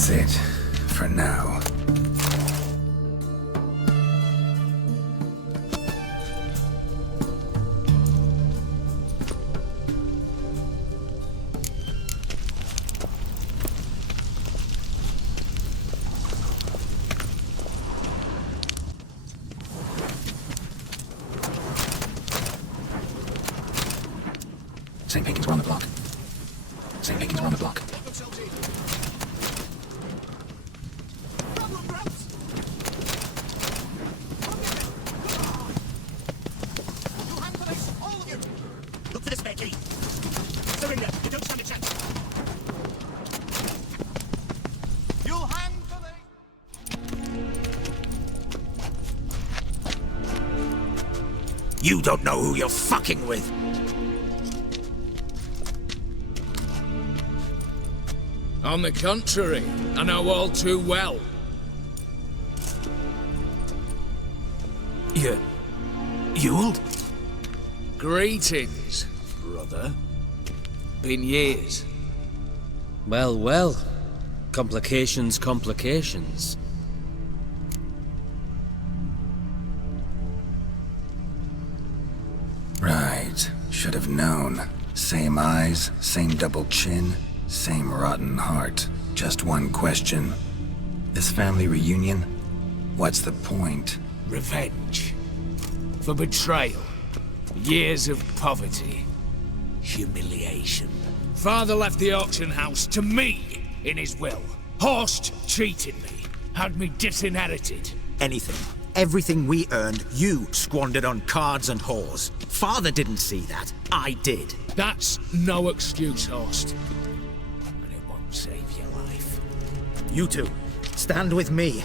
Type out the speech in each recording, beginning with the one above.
That's it. For now. St. Pinkins, we're on the block. St. Pinkins, we're on the block. Look for the spare key. Surrender. You don't stand a chance. You'll hang for me. You don't know who you're fucking with. On the contrary, I know all too well. Ewald? Greetings, brother. Been years. Well, well. Complications, complications. Right. Should have known. Same eyes, same double chin, same rotten heart. Just one question. This family reunion? What's the point? Revenge. For betrayal. Years of poverty. Humiliation. Father left the auction house to me in his will. Horst cheated me. Had me disinherited. Anything. Everything we earned, you squandered on cards and whores. Father didn't see that. I did. That's no excuse, Horst. And it won't save your life. You two, stand with me.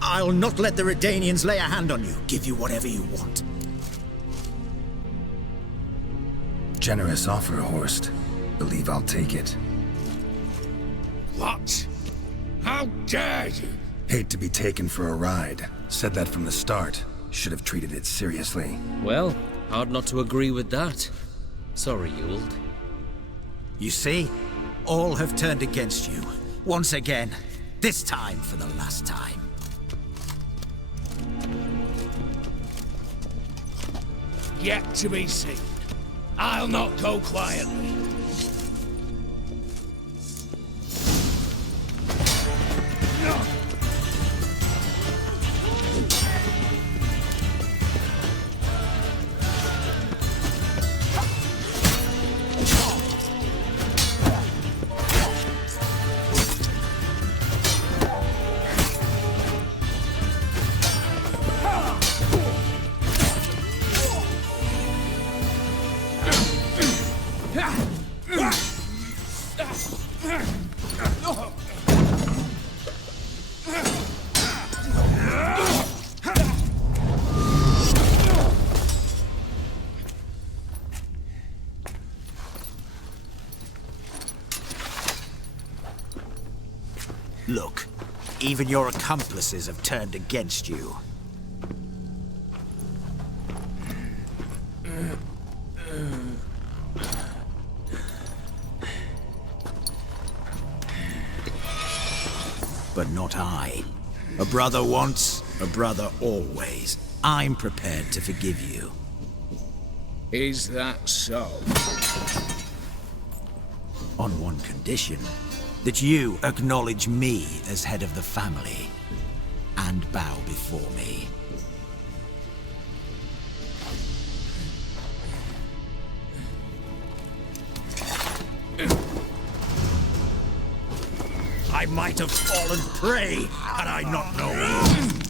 I'll not let the Redanians lay a hand on you. Give you whatever you want. Generous offer, Horst. Believe I'll take it. What? How dare you? Hate to be taken for a ride. Said that from the start. Should have treated it seriously. Well, hard not to agree with that. Sorry, Ewald. You see? All have turned against you. Once again. This time for the last time. Yet to be seen. I'll not go quietly. Look, even your accomplices have turned against you. But not I. A brother once, a brother always. I'm prepared to forgive you. Is that so? On one condition. That you acknowledge me as head of the family. And bow before me. I might have fallen prey had I not known.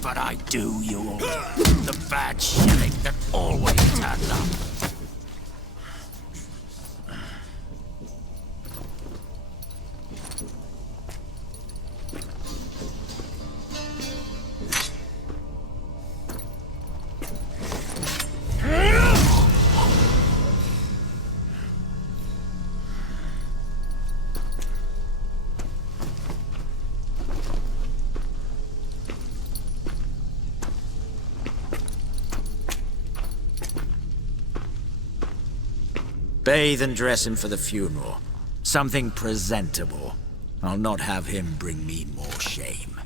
But I do, you old. The bad sheriff that always turned up. Bathe and dress him for the funeral. Something presentable. I'll not have him bring me more shame.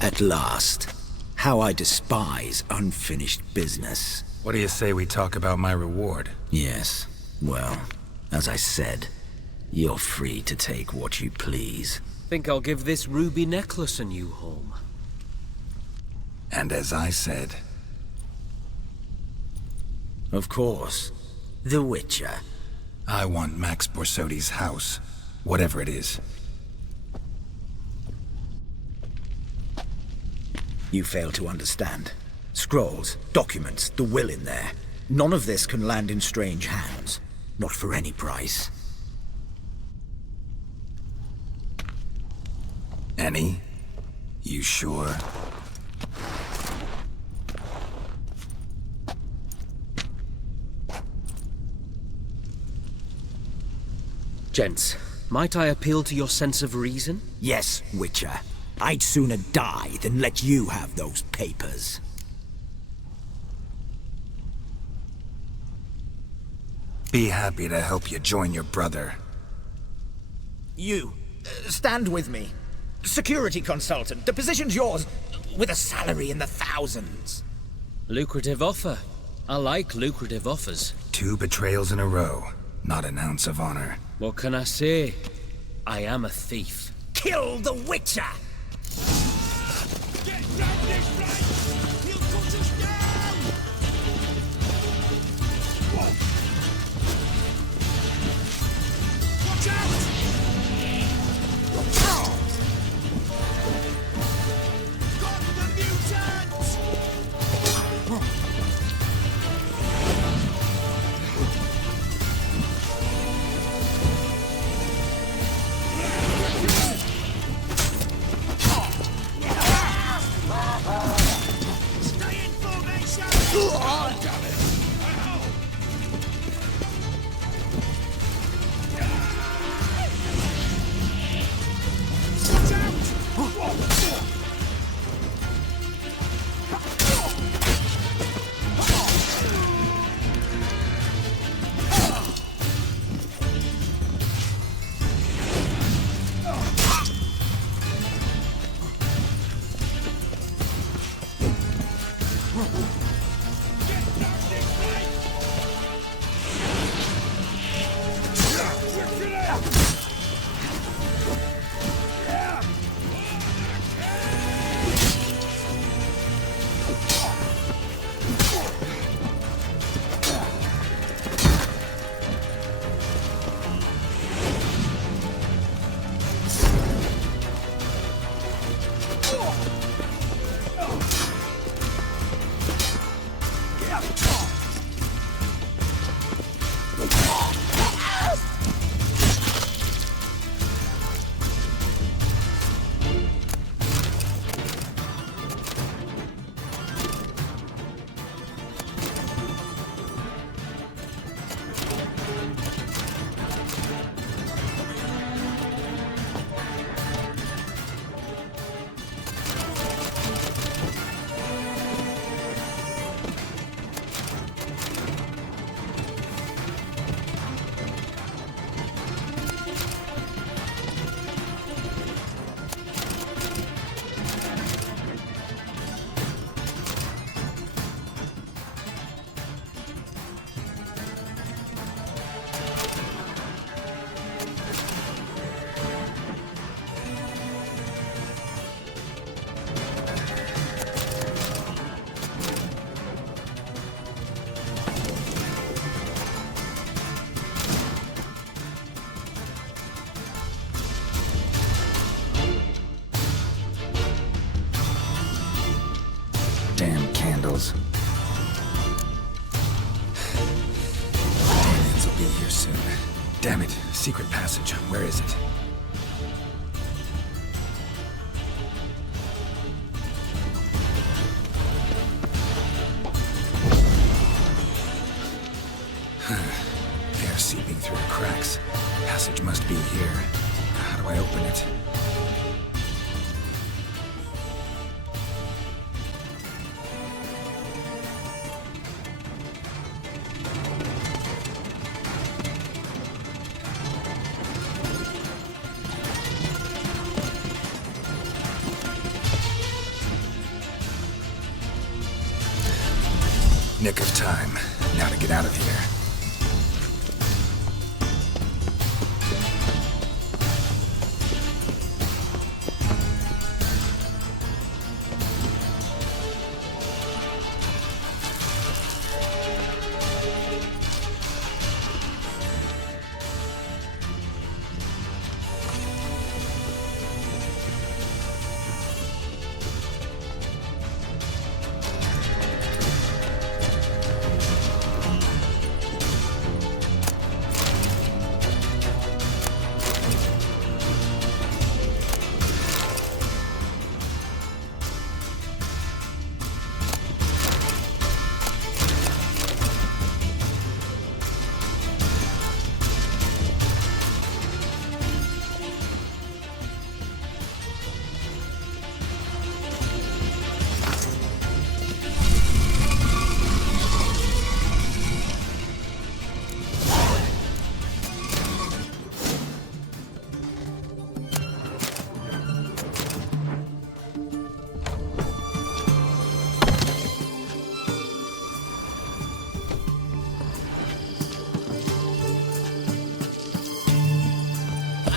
At last. How I despise unfinished business. What do you say we talk about my reward? Yes. Well, as I said, you're free to take what you please. Think I'll give this ruby necklace a new home. And as I said... Of course. The Witcher. I want Max Borsodi's house. Whatever it is. You fail to understand. Scrolls, documents, the will in there. None of this can land in strange hands. Not for any price. Any? You sure? Gents, might I appeal to your sense of reason? Yes, Witcher. I'd sooner die than let you have those papers. Be happy to help you join your brother. You, stand with me. Security consultant, the position's yours, with a salary in the thousands. Lucrative offer. I like lucrative offers. 2 betrayals in a row. Not an ounce of honor. What can I say? I am a thief. Kill the Witcher! Get down this right! He'll cut us down! Watch out! Got the mutants! Stay in formation! Oh, damn it! Damn candles. Aliens will be here soon. Damn it. Secret passage. Where is it? Air seeping through the cracks. Passage must be here. How do I open it? Nick of time. Now to get out of here.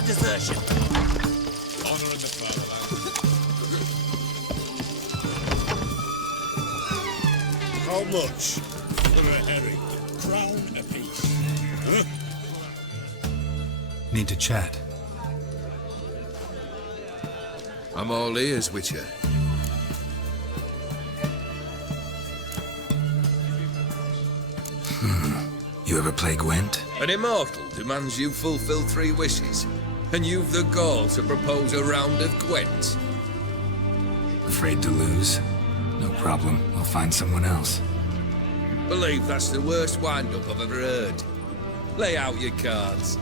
Desertion. Honor in the fatherland. How much? For a herring. Crown apiece. Huh? Need to chat. I'm all ears, Witcher. You ever play Gwent? An immortal demands you fulfill 3 wishes, and you've the gall to propose a round of Gwent. Afraid to lose? No problem. I'll find someone else. Believe that's the worst wind-up I've ever heard. Lay out your cards.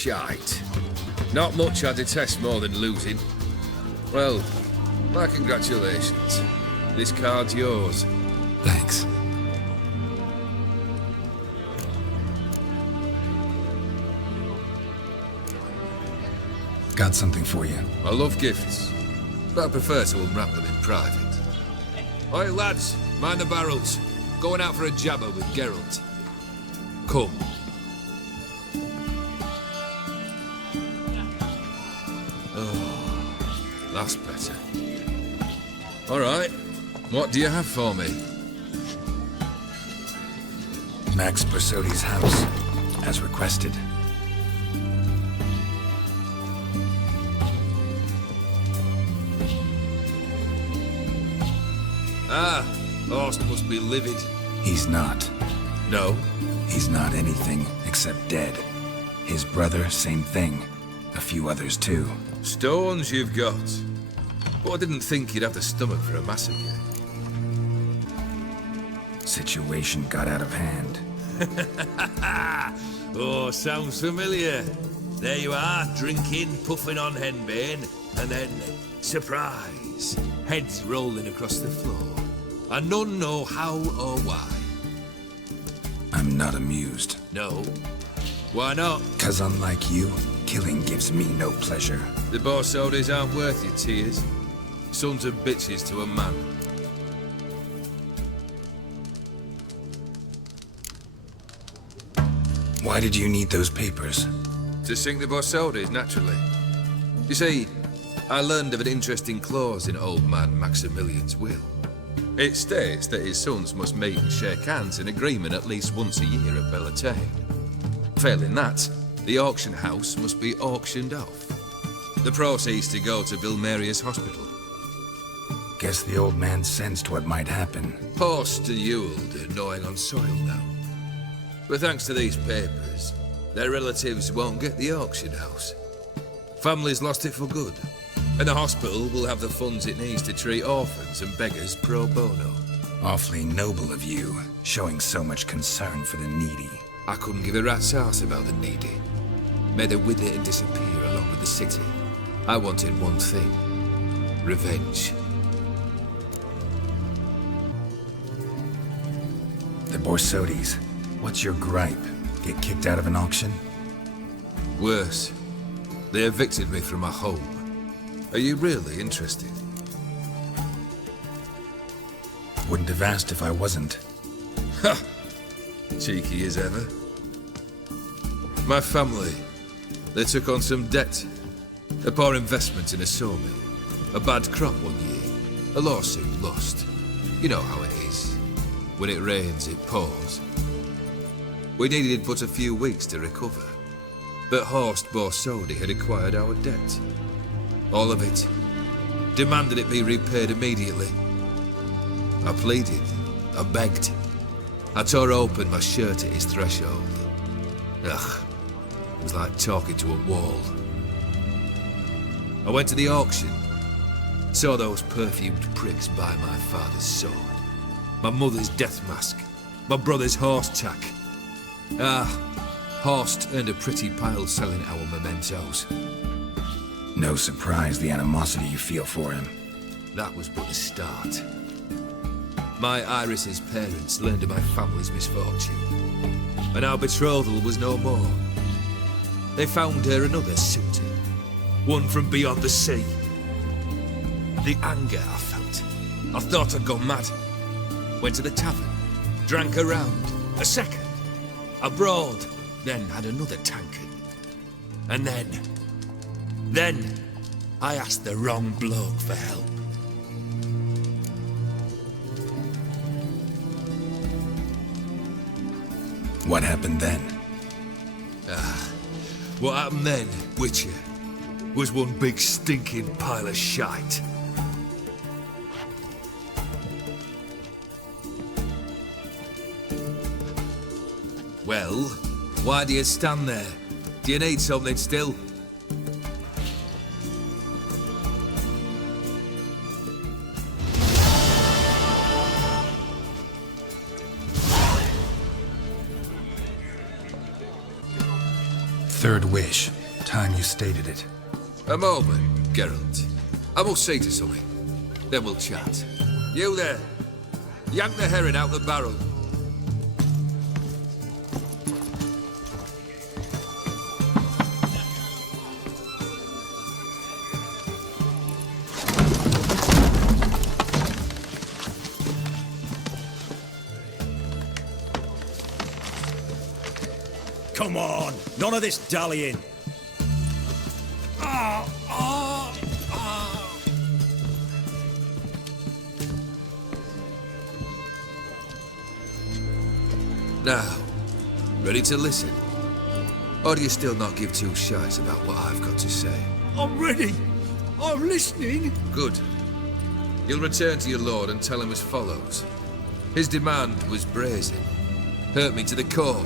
shite. Not much I detest more than losing. Well, my congratulations. This card's yours. Thanks. Got something for you. I love gifts, but I prefer to unwrap them in private. Oi, lads, mind the barrels. Going out for a jabber with Geralt. Come. Oh, that's better. All right, what do you have for me? Max Bersodi's house, as requested. Ah, Horst must be livid. He's not. No? He's not anything except dead. His brother, same thing. A few others too. Stones you've got. But I didn't think you'd have the stomach for a massacre. Situation got out of hand. Oh, sounds familiar. There you are, drinking, puffing on henbane, and then, surprise, heads rolling across the floor. And none know how or why. I'm not amused. No? Why not? 'Cause unlike you, killing gives me no pleasure. The Borsodis aren't worth your tears. Sons of bitches to a man. Why did you need those papers? To sink the Borsodis, naturally. You see, I learned of an interesting clause in old man Maximilian's will. It states that his sons must meet and shake hands in agreement at least once a year at Bellatane. Failing that, the auction house must be auctioned off. The proceeds to go to Vilmeria's hospital. Guess the old man sensed what might happen. Horst and Ewald are gnawing on soil now. But thanks to these papers, their relatives won't get the auction house. Family's lost it for good. And the hospital will have the funds it needs to treat orphans and beggars pro bono. Awfully noble of you, showing so much concern for the needy. I couldn't give a rat's ass about the needy. Made her wither and disappear along with the city. I wanted one thing. Revenge. The Borsodis, what's your gripe? Get kicked out of an auction? Worse. They evicted me from my home. Are you really interested? Wouldn't have asked if I wasn't. Ha! Cheeky as ever. My family, they took on some debt. A poor investment in a sawmill. A bad crop one year. A lawsuit lost. You know how it is. When it rains, it pours. We needed but a few weeks to recover. But Horst Borsodi had acquired our debt. All of it. Demanded it be repaid immediately. I pleaded. I begged. I tore open my shirt at his threshold. Ugh. It was like talking to a wall. I went to the auction. Saw those perfumed pricks buy my father's sword. My mother's death mask. My brother's horse tack. Horst earned a pretty pile selling our mementos. No surprise the animosity you feel for him. That was but the start. My Iris's parents learned of my family's misfortune, and our betrothal was no more. They found her another suitor, one from beyond the sea. The anger I felt, I thought I'd gone mad. Went to the tavern, drank a round, a second, a broad, then had another tankard. And then I asked the wrong bloke for help. What happened then? What happened then, Witcher, was one big stinking pile of shite. Well, why do you stand there? Do you need something still? third wish. Time you stated it. A moment, Geralt. I must say to something. Then we'll chat. You there. Yank the herring out the barrel. Come on, none of this dallying. Now, ready to listen? Or do you still not give two shites about what I've got to say? I'm ready. I'm listening. Good. You'll return to your lord and tell him as follows. His demand was brazen. Hurt me to the core.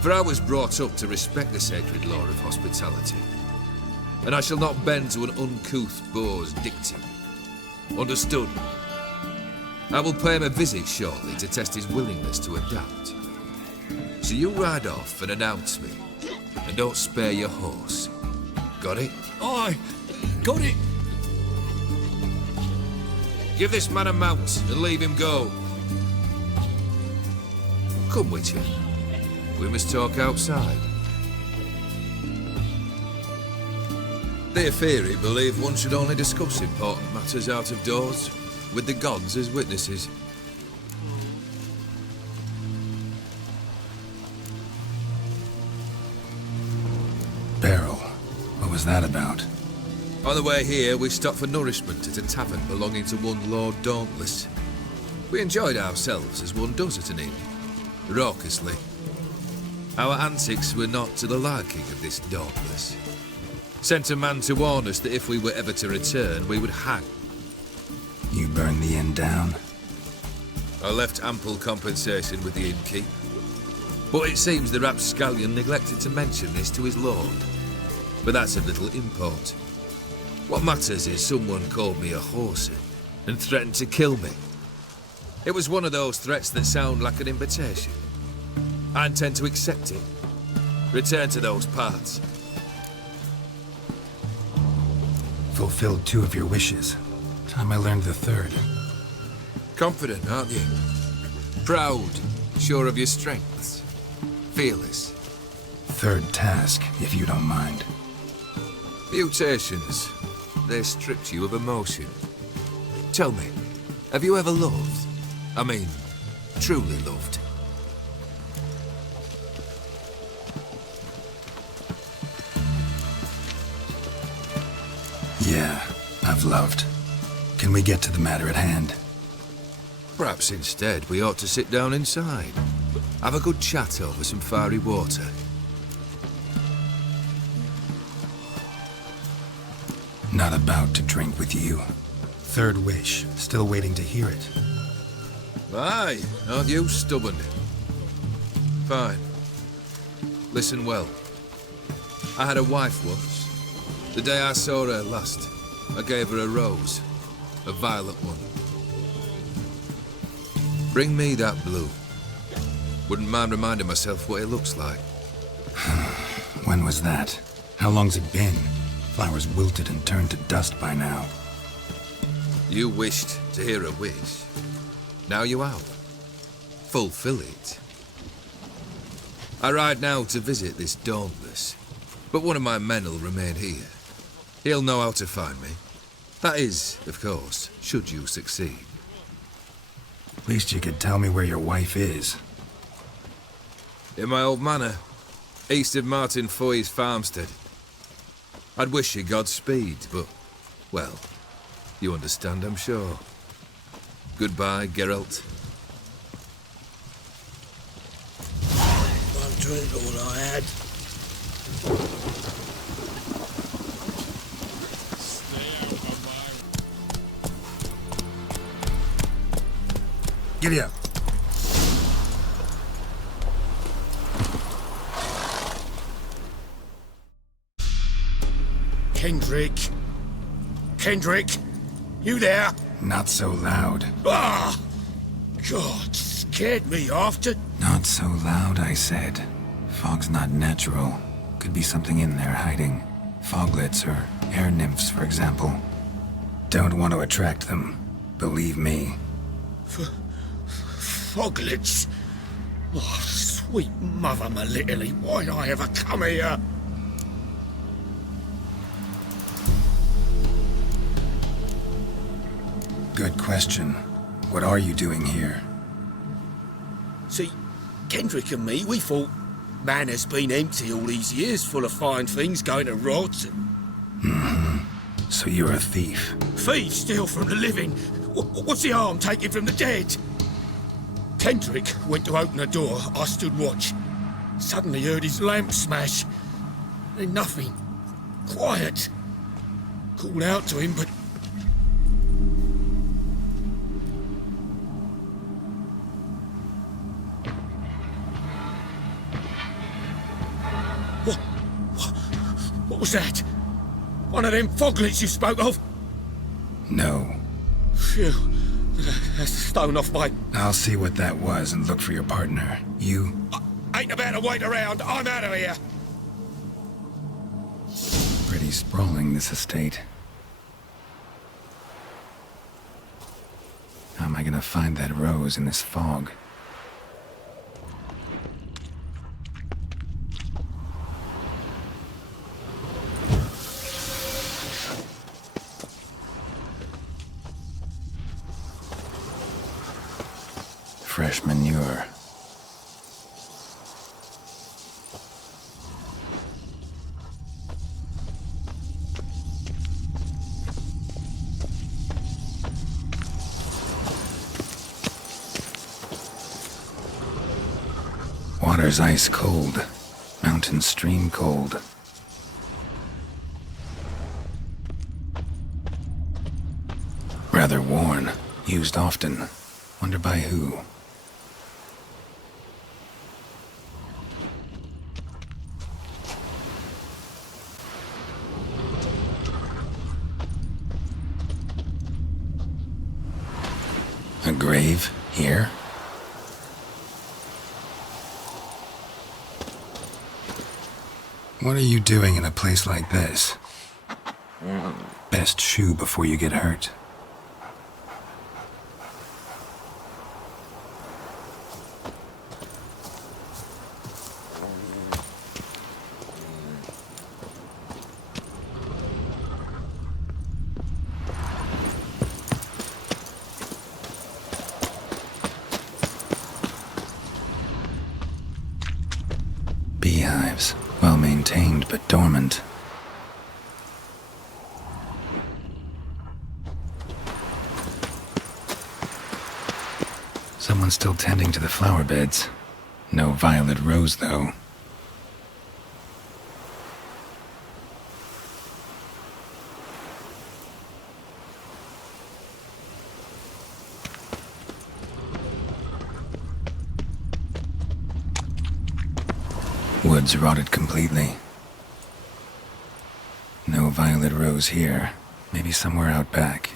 For I was brought up to respect the sacred law of hospitality. And I shall not bend to an uncouth boor's dictum. Understood? I will pay him a visit shortly to test his willingness to adapt. So you ride off and announce me. And don't spare your horse. Got it? Aye, got it. Give this man a mount and leave him go. Come, Witcher. We must talk outside. The Aetheri believe one should only discuss important matters out of doors, with the gods as witnesses. Barrel. What was that about? On the way here, we stopped for nourishment at a tavern belonging to one Lord Dauntless. We enjoyed ourselves as one does at an inn, raucously. Our antics were not to the liking of this Dauntless. Sent a man to warn us that if we were ever to return, we would hang. You burned the inn down? I left ample compensation with the innkeep. But it seems the rapscallion neglected to mention this to his lord. But that's of little import. What matters is someone called me a horsey and threatened to kill me. It was one of those threats that sound like an invitation. I intend to accept it. Return to those parts. Fulfilled 2 of your wishes. Time I learned the 3rd. Confident, aren't you? Proud, sure of your strengths. Fearless. 3rd task, if you don't mind. Mutations. They stripped you of emotion. Tell me, have you ever loved? I mean, truly loved? Yeah, I've loved. Can we get to the matter at hand? Perhaps instead we ought to sit down inside. Have a good chat over some fiery water. Not about to drink with you. 3rd wish. Still waiting to hear it. Aye, aren't you stubborn? Fine. Listen well. I had a wife once. The day I saw her last, I gave her a rose. A violet one. Bring me that blue. Wouldn't mind reminding myself what it looks like. When was that? How long's it been? Flowers wilted and turned to dust by now. You wished to hear a wish. Now you have. Fulfill it. I ride now to visit this Dauntless, but one of my men will remain here. He'll know how to find me. That is, of course, should you succeed. Least you could tell me where your wife is. In my old manor, east of Martin Foy's farmstead. I'd wish you Godspeed, but, well, you understand, I'm sure. Goodbye, Geralt. One drink all I had. Giddy up. Kendrick. Kendrick, you there? Not so loud. Ah! God, scared me after. Not so loud, I said. Fog's not natural. Could be something in there hiding. Foglets or air nymphs, for example. Don't want to attract them. Believe me. Foglets? Oh, sweet mother Melitterly, why'd I ever come here? Good question. What are you doing here? See, Kendrick and me, we thought man has been empty all these years, full of fine things going to rot and... So you're a thief. Thief steal from the living. What's the harm taking from the dead? Kendrick went to open the door. I stood watch. Suddenly heard his lamp smash. Then nothing. Quiet. Called out to him, but... What was that? One of them foglets you spoke of? No. Phew. That's thrown off my... I'll see what that was and look for your partner. You... I ain't about to wait around. I'm out of here. Pretty sprawling, this estate. How am I gonna find that rose in this fog? Fresh manure. Water's ice cold. Mountain stream cold. Rather worn. Used often. Wonder by who? A grave here? What are you doing in a place like this? Best shoe before you get hurt. Beehives, well maintained but dormant. Someone's still tending to the flower beds. No violet rose, though. Woods rotted completely. No violet rose here. Maybe somewhere out back.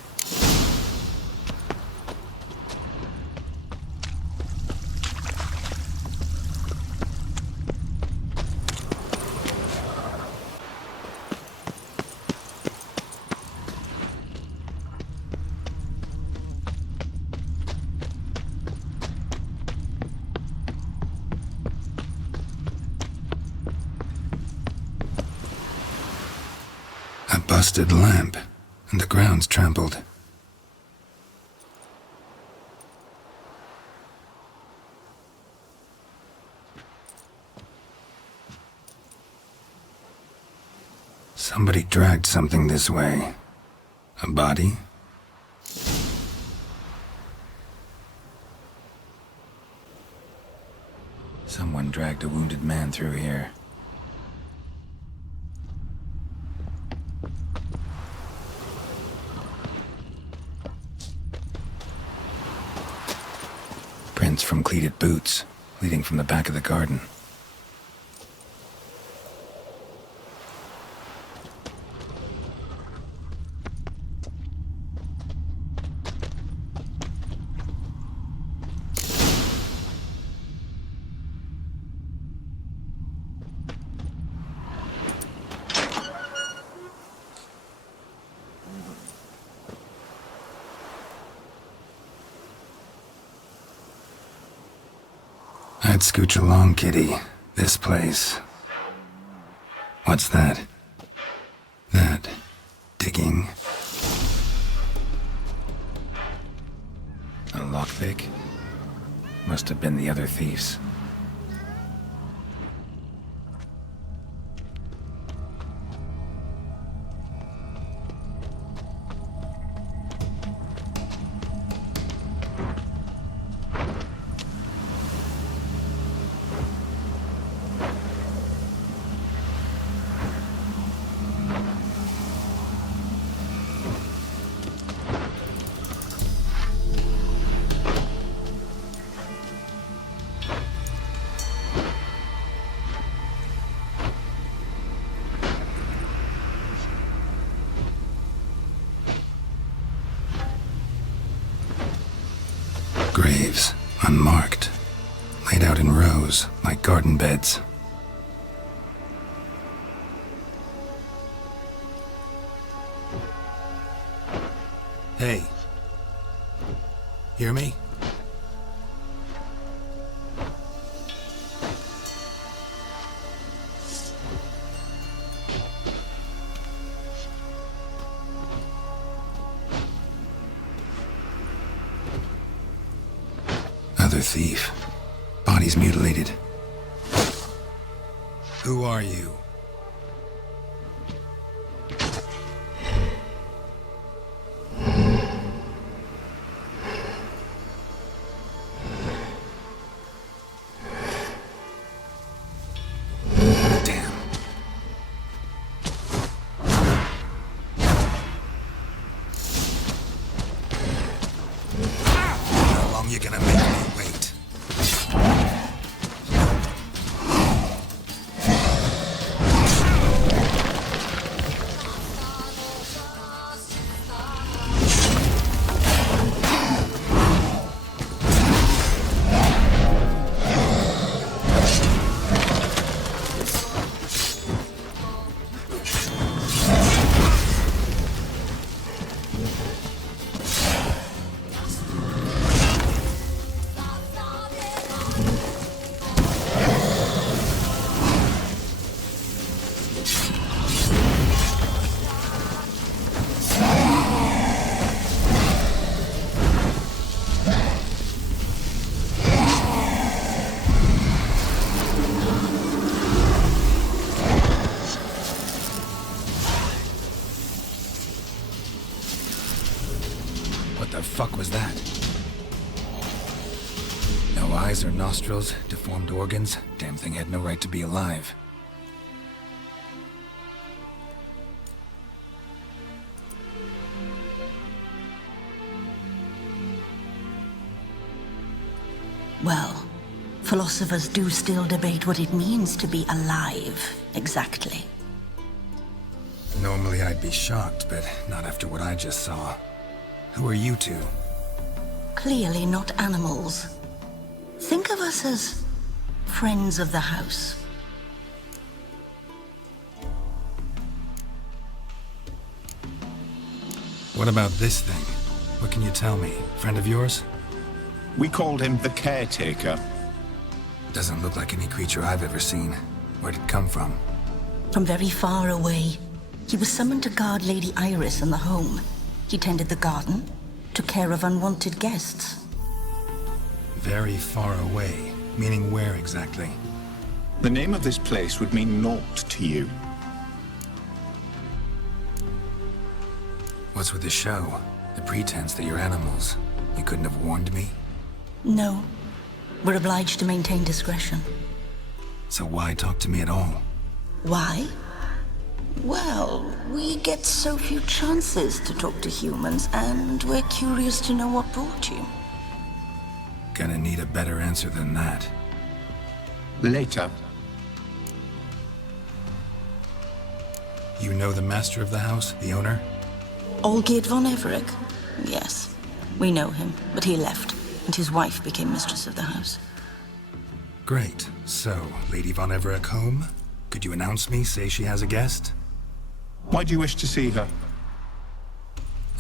A busted lamp, and the ground's trampled. Somebody dragged something this way. A body? Someone dragged a wounded man through here. Prints from cleated boots, leading from the back of the garden. Let's scooch along, kitty. This place. What's that? That. Digging. A lockpick? Must have been the other thieves. Graves, unmarked, laid out in rows like garden beds. Hey. Hear me? Other thief. Body's mutilated. Who are you? Damn. How long you gonna make me wait? What the fuck was that? No eyes or nostrils, deformed organs. Damn thing had no right to be alive. Well, philosophers do still debate what it means to be alive, exactly. Normally I'd be shocked, but not after what I just saw. Who are you two? Clearly not animals. Think of us as friends of the house. What about this thing? What can you tell me? Friend of yours? We called him the Caretaker. Doesn't look like any creature I've ever seen. Where'd it come from? From very far away. He was summoned to guard Lady Iris in the home. He tended the garden, took care of unwanted guests. Very far away. Meaning where exactly? The name of this place would mean naught to you. What's with the show? The pretense that you're animals. You couldn't have warned me? No. We're obliged to maintain discretion. So why talk to me at all? Why? Well, we get so few chances to talk to humans, and we're curious to know what brought you. Gonna need a better answer than that. Later. You know the master of the house, the owner? Olgierd von Everec? Yes. We know him, but he left, and his wife became mistress of the house. Great. So, Lady von Everec home? Could you announce me, say she has a guest? Why do you wish to see her?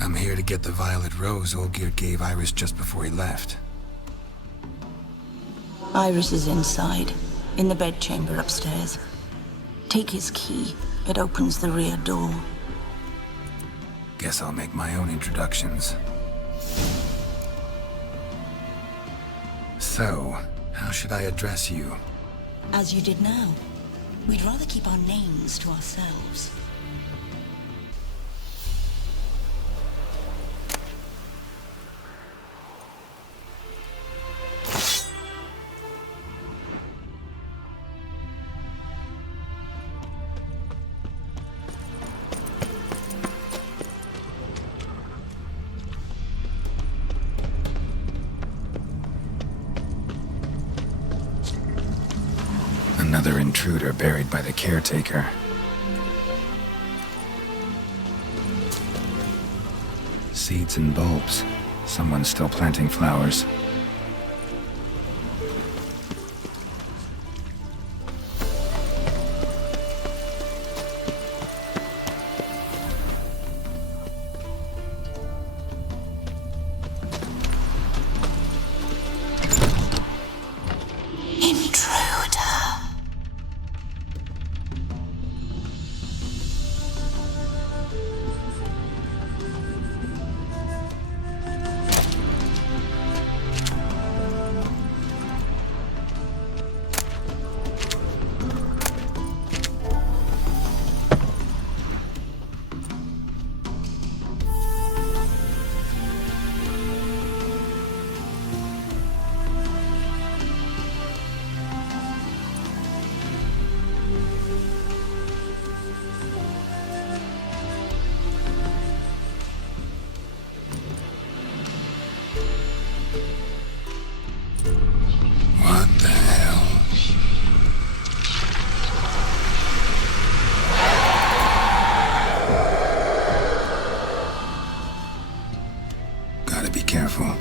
I'm here to get the violet rose Olgierd gave Iris just before he left. Iris is inside, in the bedchamber upstairs. Take his key. It opens the rear door. Guess I'll make my own introductions. So, how should I address you? As you did now. We'd rather keep our names to ourselves. Another intruder buried by the caretaker. Seeds and bulbs. Someone's still planting flowers. Careful.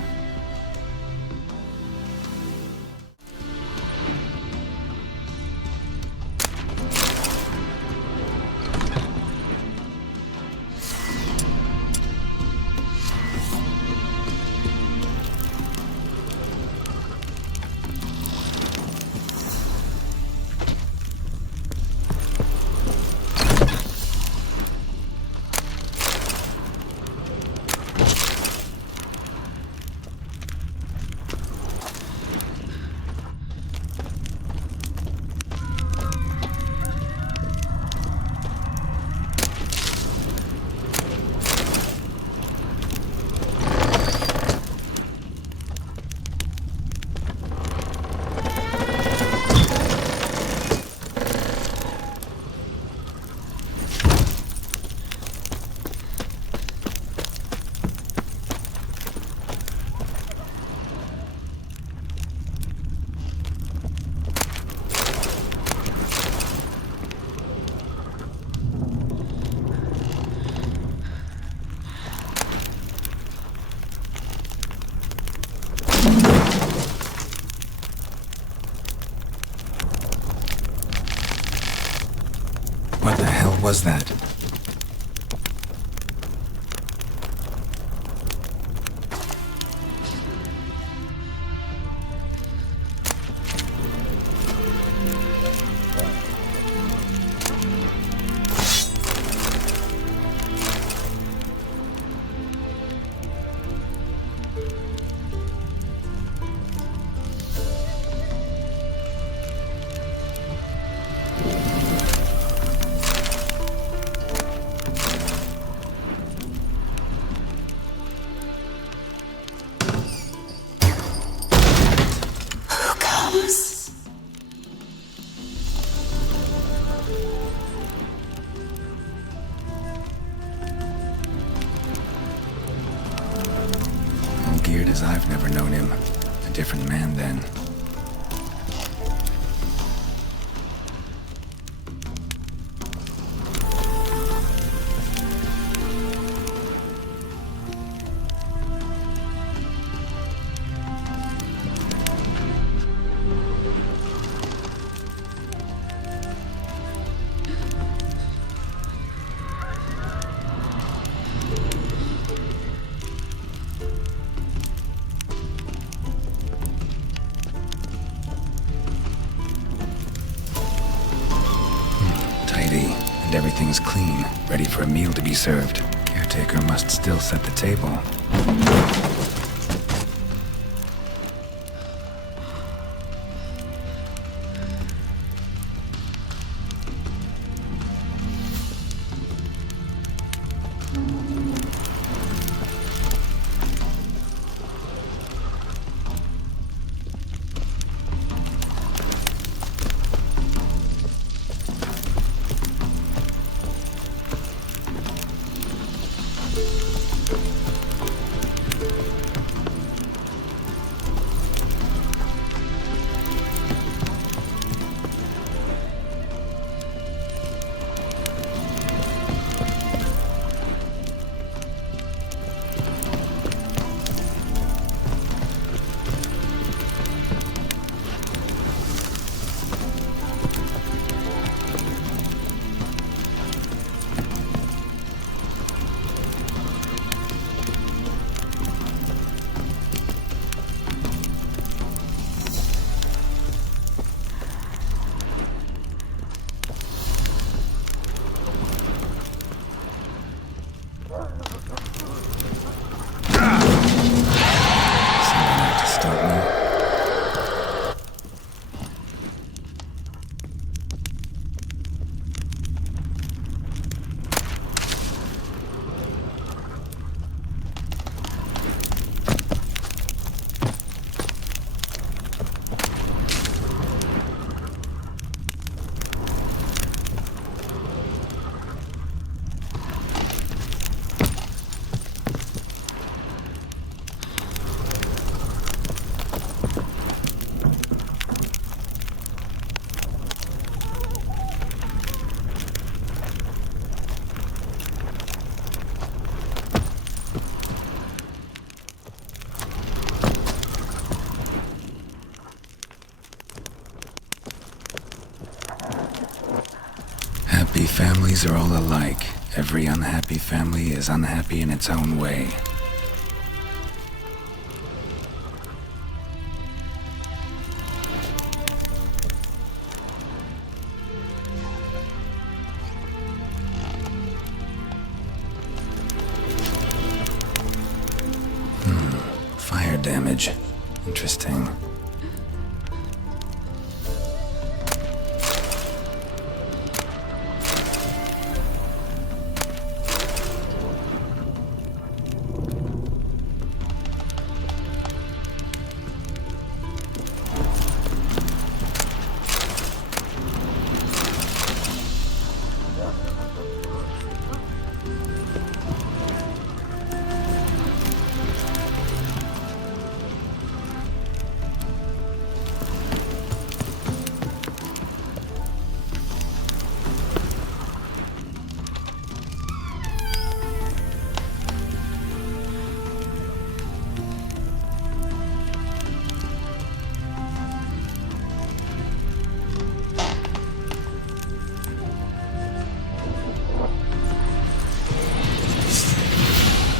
What the hell was that? Olgierd as I've never known him. A different man then. and everything's clean, ready for a meal to be served. Caretaker must still set the table. Happy families are all alike. Every unhappy family is unhappy in its own way. Fire damage. Interesting.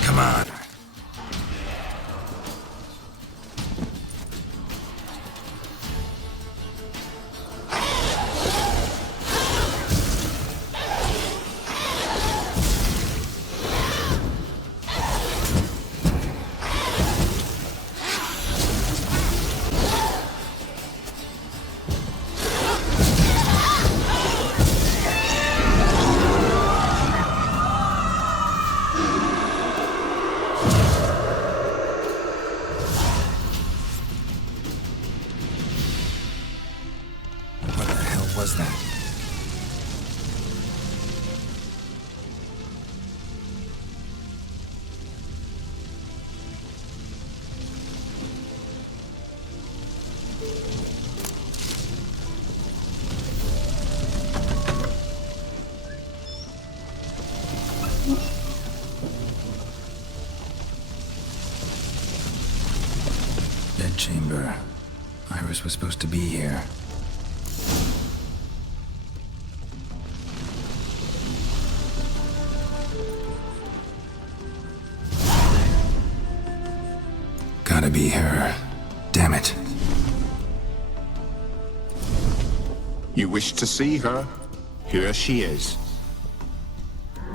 Come on. Was that? Bedchamber. Iris was supposed to be here. Gotta be her. Damn it. You wish to see her? Here she is.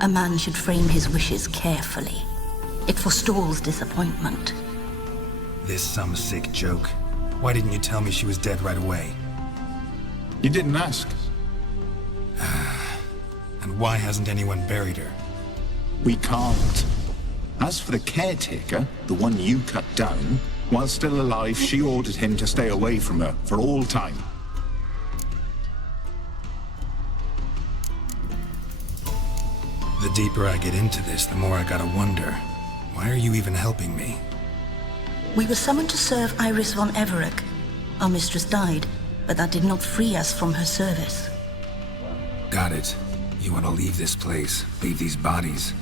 A man should frame his wishes carefully. It forestalls disappointment. This some sick joke. Why didn't you tell me she was dead right away? You didn't ask. And why hasn't anyone buried her? We can't. As for the caretaker, the one you cut down, while still alive, she ordered him to stay away from her for all time. The deeper I get into this, the more I gotta wonder. Why are you even helping me? We were summoned to serve Iris von Everec. Our mistress died, but that did not free us from her service. Got it. You want to leave this place, leave these bodies?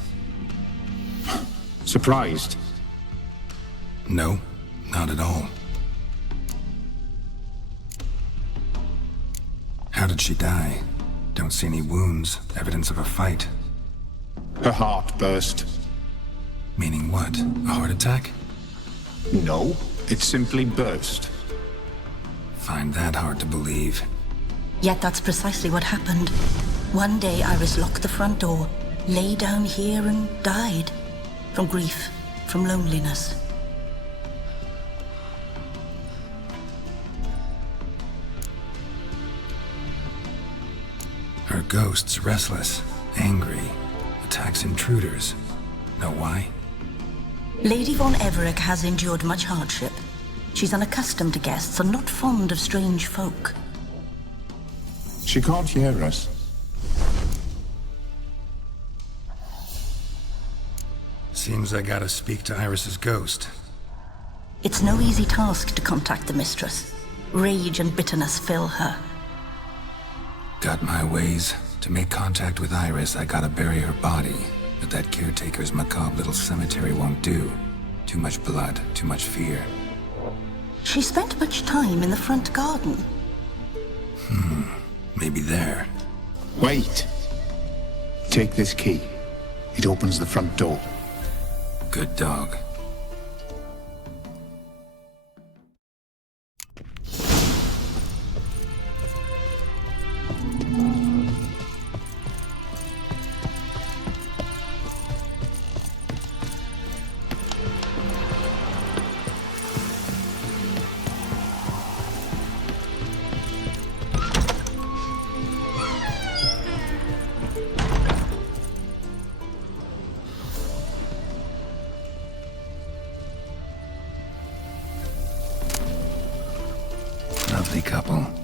Surprised? No, not at all. How did she die? Don't see any wounds, evidence of a fight. Her heart burst. Meaning what? A heart attack? No, it simply burst. Find that hard to believe. Yet that's precisely what happened. One day Iris locked the front door, lay down here and died. From grief, from loneliness. Her ghost's restless, angry, attacks intruders. Know why? Lady von Everec has endured much hardship. She's unaccustomed to guests and not fond of strange folk. She can't hear us. Seems I gotta speak to Iris's ghost. It's no easy task to contact the mistress. Rage and bitterness fill her. Got my ways. To make contact with Iris, I gotta bury her body. But that caretaker's macabre little cemetery won't do. Too much blood, too much fear. She spent much time in the front garden. Maybe there. Wait. Take this key. It opens the front door. Good dog. Lovely couple.